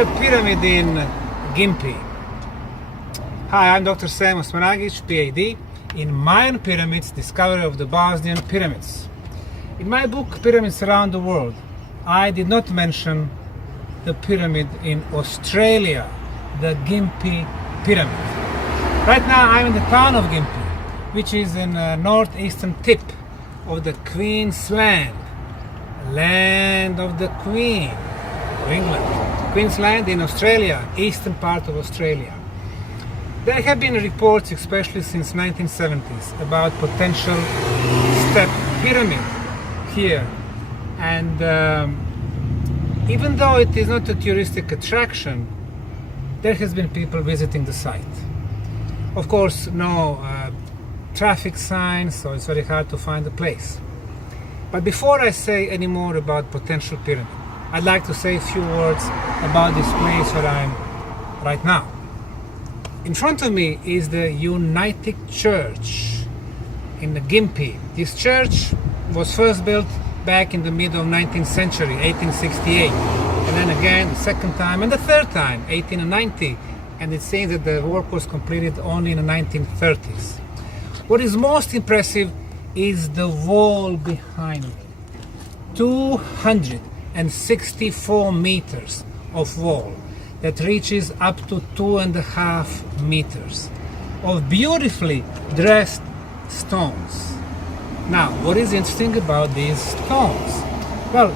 a pyramid in Gympie. Hi, I'm Dr. Semir Osmanagić, PhD, in Mayan Pyramids, Discovery of the Bosnian Pyramids. In my book, Pyramids Around the World, I did not mention the pyramid in Australia, the Gympie Pyramid. Right now I'm in the town of Gympie, which is in the northeastern tip of the Queen's Land, land of the Queen of England. Queen's Land in Australia, eastern part of Australia. There have been reports, especially since 1970s, about potential step pyramid here, and even though it is not a touristic attraction, there has been people visiting the site. Of course, no traffic signs, so it's very hard to find the place. But before I say any more about potential pyramid, I'd like to say a few words about this place where I am right now. In front of me is the United Church in the Gympie. This church was first built back in the middle of 19th century, 1868, and then again the second time and the third time, 1890, and it seems that the work was completed only in the 1930s. What is most impressive is the wall behind me. 264 meters of wall that reaches up to 2.5 meters of beautifully dressed stones. Now, what is interesting about these stones? Well,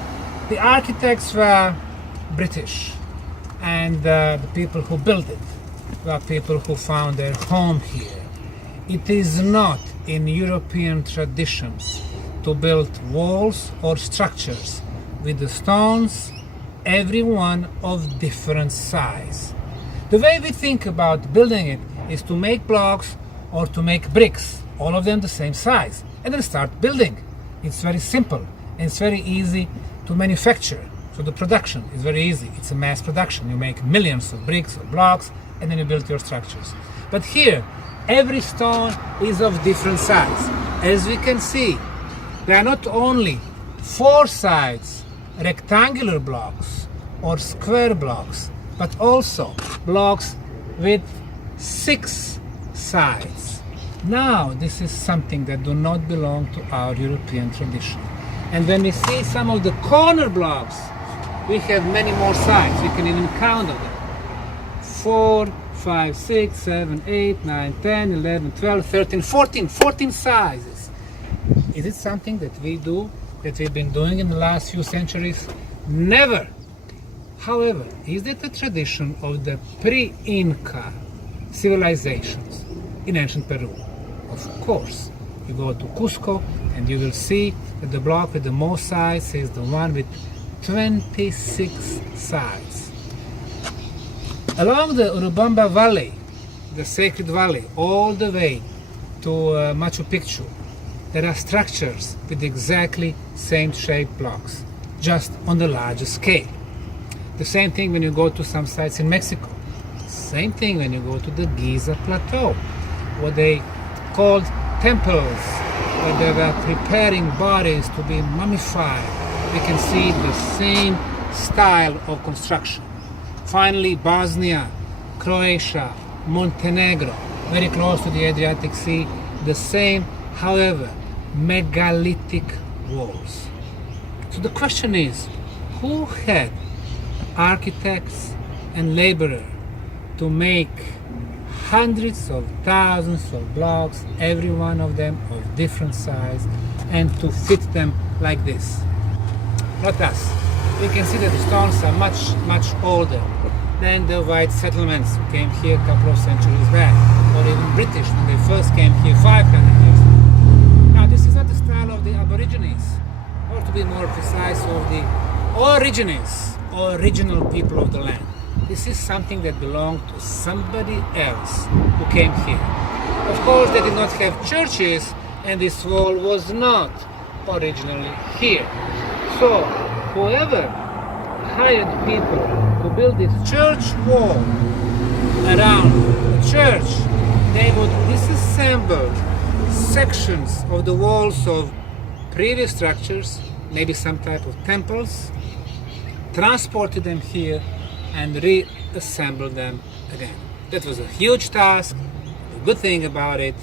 the architects were British, and the people who built it were people who found their home here. It is not in European tradition to build walls or structures with the stones, every one of different size. The way we think about building it is to make blocks or to make bricks, all of them the same size, and then start building. It's very simple and it's very easy to manufacture. So the production is very easy. It's a mass production. You make millions of bricks or blocks and then you build your structures. But here, every stone is of different size. As we can see, there are not only 4 sides rectangular blocks or square blocks, but also blocks with 6 sides. Now, this is something that do not belong to our European tradition. And when we see some of the corner blocks, we have many more sides. We can even count them. 4, 5, 6, 7, 8, 9, 10, 11, 12, 13, 14 sizes. Is it something that we do, that we've been doing in the last few centuries? Never. However, is it a tradition of the pre-Inca civilizations in ancient Peru? Of course. You go to Cusco and you will see that the block with the most sides is the one with 26 sides. Along the Urubamba Valley, the sacred valley, all the way to Machu Picchu, there are structures with exactly same shaped blocks, just on the larger scale. The same thing when you go to some sites in Mexico. Same thing when you go to the Giza Plateau, what they called temples, where they were preparing bodies to be mummified. We can see the same style of construction. Finally, Bosnia, Croatia, Montenegro, very close to the Adriatic Sea, the same, however, megalithic walls. So the question is, who had architects and laborers to make hundreds of thousands of blocks, every one of them of different size, and to fit them like this? Not us. We can see that the stones are much older than the white settlements who came here a couple of centuries back, or even British when they first came here 500 years ago. Now, this is not the style of the Aborigines, or to be more precise, of the Origines, or original people of the land. This is something that belonged to somebody else who came here. Of course, they did not have churches, and this wall was not originally here. So, whoever hired people to build this church wall around the church, they would disassemble sections of the walls of previous structures, maybe some type of temples, transported them here, and reassemble them again. That was a huge task. The good thing about it,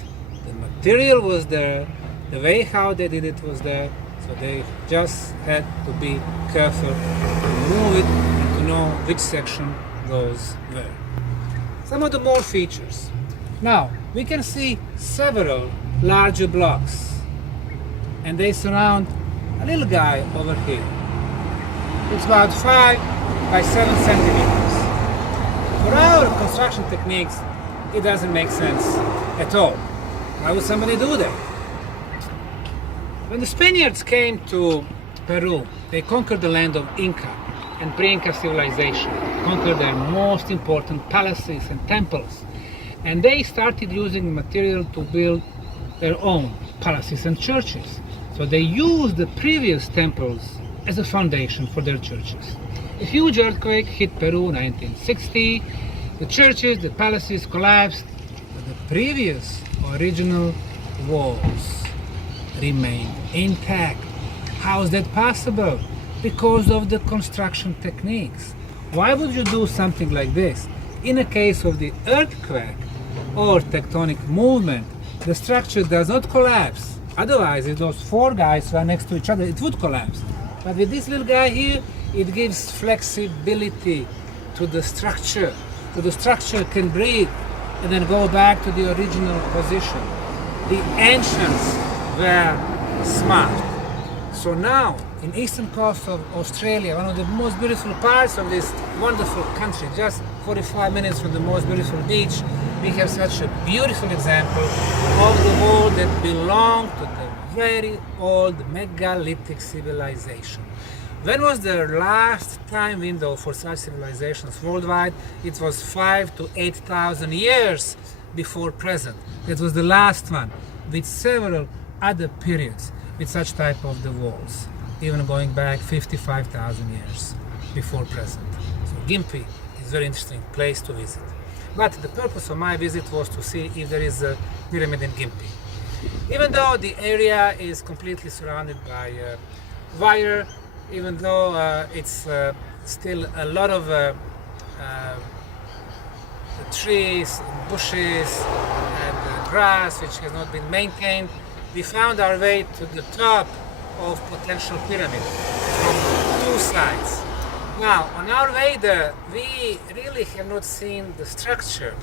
the material was there, the way how they did it was there, so they just had to be careful to move it and to know which section goes where. Some of the more features. Now, we can see several larger blocks, and they surround a little guy over here. It's about 5 by 7 centimeters. For our construction techniques, it doesn't make sense at all. Why would somebody do that? When the Spaniards came to Peru, they conquered the land of Inca and pre-Inca civilization, conquered their most important palaces and temples, and they started using material to build their own palaces and churches. So they used the previous temples as a foundation for their churches. A huge earthquake hit Peru in 1960. The churches, the palaces collapsed, but the previous original walls remained intact. How is that possible? Because of the construction techniques. Why would you do something like this? In a case of the earthquake or tectonic movement, the structure does not collapse. Otherwise, if those 4 guys were next to each other, it would collapse. But with this little guy here, it gives flexibility to the structure. So the structure can breathe and then go back to the original position. The ancients were smart. So now, in eastern coast of Australia, one of the most beautiful parts of this wonderful country, just 45 minutes from the most beautiful beach, we have such a beautiful example of the wall that belonged to the very old megalithic civilization. When was the last time window for such civilizations worldwide? It was 5,000 to 8,000 years before present. That was the last one, with several other periods with such type of the walls, even going back 55,000 years before present. So Gympie is a very interesting place to visit. But the purpose of my visit was to see if there is a pyramid in Gympie. Even though the area is completely surrounded by wire, even though it's still a lot of trees, and bushes, and grass which has not been maintained, we found our way to the top of potential pyramid from 2 sides. Now, on our way there, we really have not seen the structure.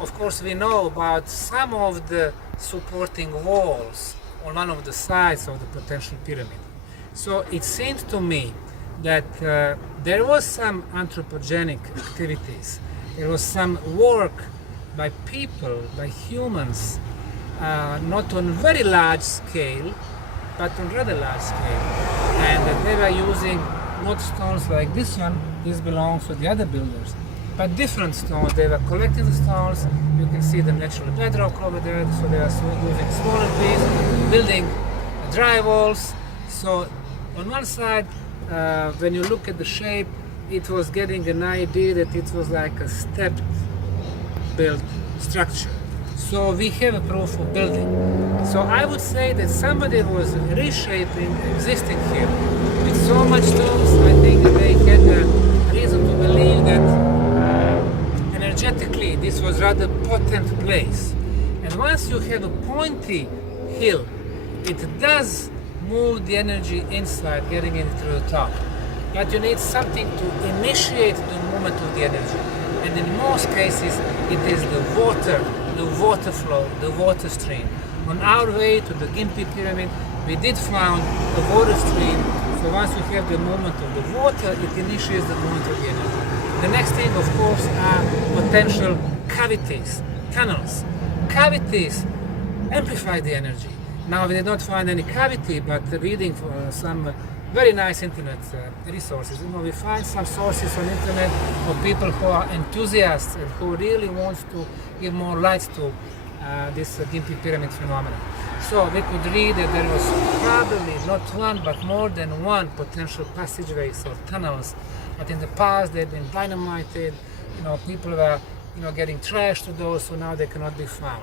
Of course, we know about some of the supporting walls on one of the sides of the potential pyramid. So it seems to me that there was some anthropogenic activities. There was some work by people, by humans, not on very large scale, but on rather large scale. And that they were using not stones like this one, this belongs to the other builders, but different stones. They were collecting the stones. You can see the natural bedrock over there, so they are using smaller pieces, building dry walls. So on one side, when you look at the shape, it was getting an idea that it was like a stepped built structure. So we have a proof of building. So I would say that somebody was reshaping existing here with so much stones. I think they had a reason to believe that energetically this was rather potent place. And once you have a pointy hill, it does move the energy inside, getting it to the top. But you need something to initiate the movement of the energy. And in most cases, it is the water flow, the water stream. On our way to the Gympie pyramid, we did find a water stream. So once we have the movement of the water, it initiates the movement of the energy. The next thing, of course, are potential cavities, tunnels. Cavities amplify the energy. Now we did not find any cavity, but reading for some very nice internet resources. We find some sources on internet of people who are enthusiasts and who really want to give more light to this Gympie pyramid phenomenon. So we could read that there was probably not one, but more than one potential passageways or tunnels. But in the past they've been dynamited. People were getting trashed to those, so now they cannot be found.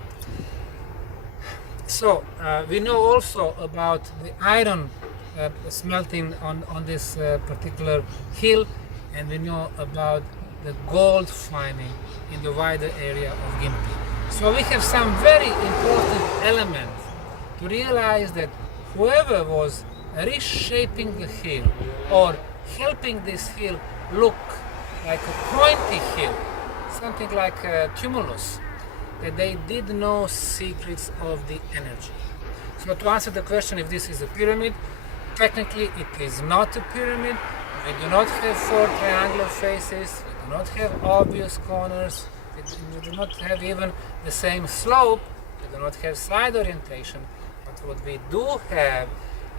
So we know also about the iron smelting on this particular hill, and we know about the gold finding in the wider area of Gympie. So we have some very important elements to realize that whoever was reshaping the hill or helping this hill look like a pointy hill, something like a tumulus, that they did know secrets of the energy. So to answer the question if this is a pyramid, technically it is not a pyramid. We do not have four triangular faces, we do not have obvious corners, we do not have even the same slope, we do not have side orientation, but what we do have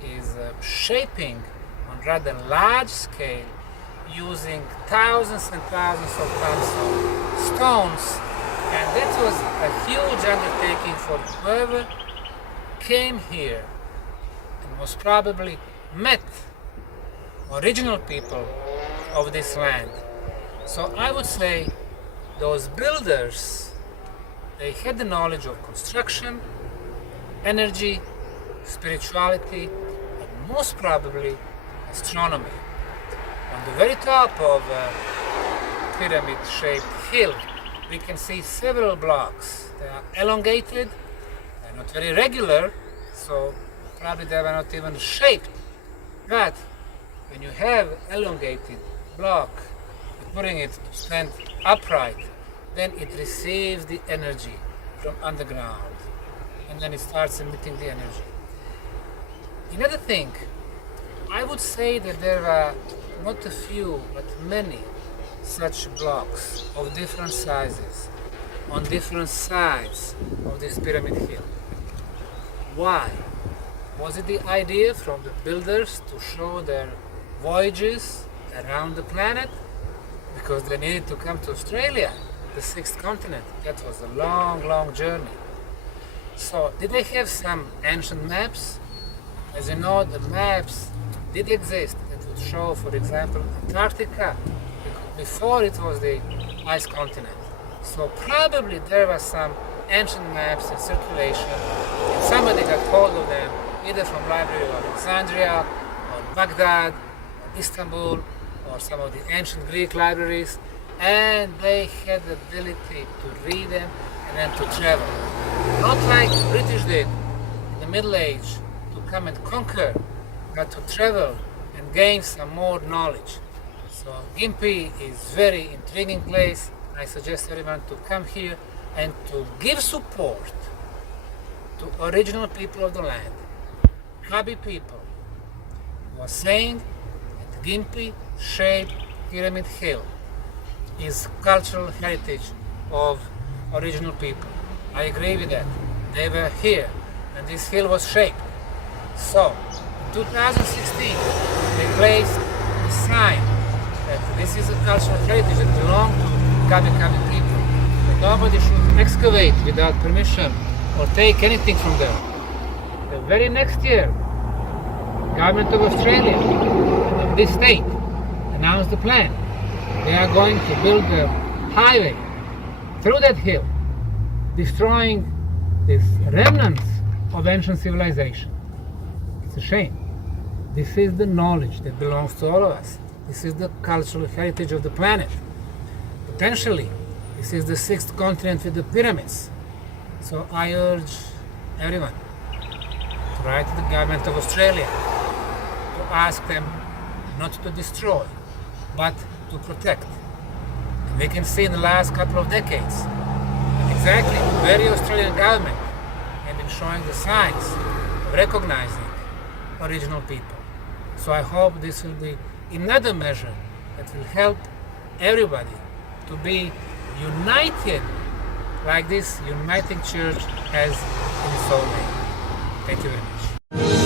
is shaping on rather large scale using thousands and thousands of tons of stones, and that was a huge undertaking for whoever came here and most probably met original people of this land. So I would say those builders, they had the knowledge of construction, energy, spirituality, and most probably astronomy. On the very top of a pyramid-shaped hill, we can see several blocks. They are elongated, they're not very regular, so probably they were not even shaped. But when you have elongated block, putting it to stand upright, then it receives the energy from underground, and then it starts emitting the energy. Another thing, I would say that there are not a few, but many such blocks of different sizes on different sides of this pyramid hill. Why? Was it the idea from the builders to show their voyages around the planet? Because they needed to come to Australia, the sixth continent. That was a long, long journey. So did they have some ancient maps? As you know, the maps did exist that would show, for example, Antarctica before it was the ice continent. So probably there were some ancient maps in circulation, and somebody got hold of them either from Library of Alexandria or Baghdad or Istanbul or some of the ancient Greek libraries, and they had the ability to read them and then to travel. Not like the British did in the Middle Age, to come and conquer, but to travel and gain some more knowledge. So Gympie is a very intriguing place. I suggest everyone to come here and to give support to original people of the land, Kabi people, who are saying that Gympie shaped Pyramid Hill is cultural heritage of original people. I agree with that. They were here and this hill was shaped. So, in 2016, they placed a sign that this is a cultural heritage that belongs to Kabi people. That nobody should excavate without permission or take anything from them. The very next year, government of Australia, of this state, announced the plan. They are going to build a highway through that hill, destroying these remnants of ancient civilization. It's a shame. This is the knowledge that belongs to all of us. This is the cultural heritage of the planet. Potentially, this is the sixth continent with the pyramids. So I urge everyone to write to the government of Australia to ask them not to destroy, but to protect. And we can see in the last couple of decades exactly the very Australian government have been showing the signs of recognizing original people. So I hope this will be another measure that will help everybody to be united like this uniting church has in its own name. Thank you very much.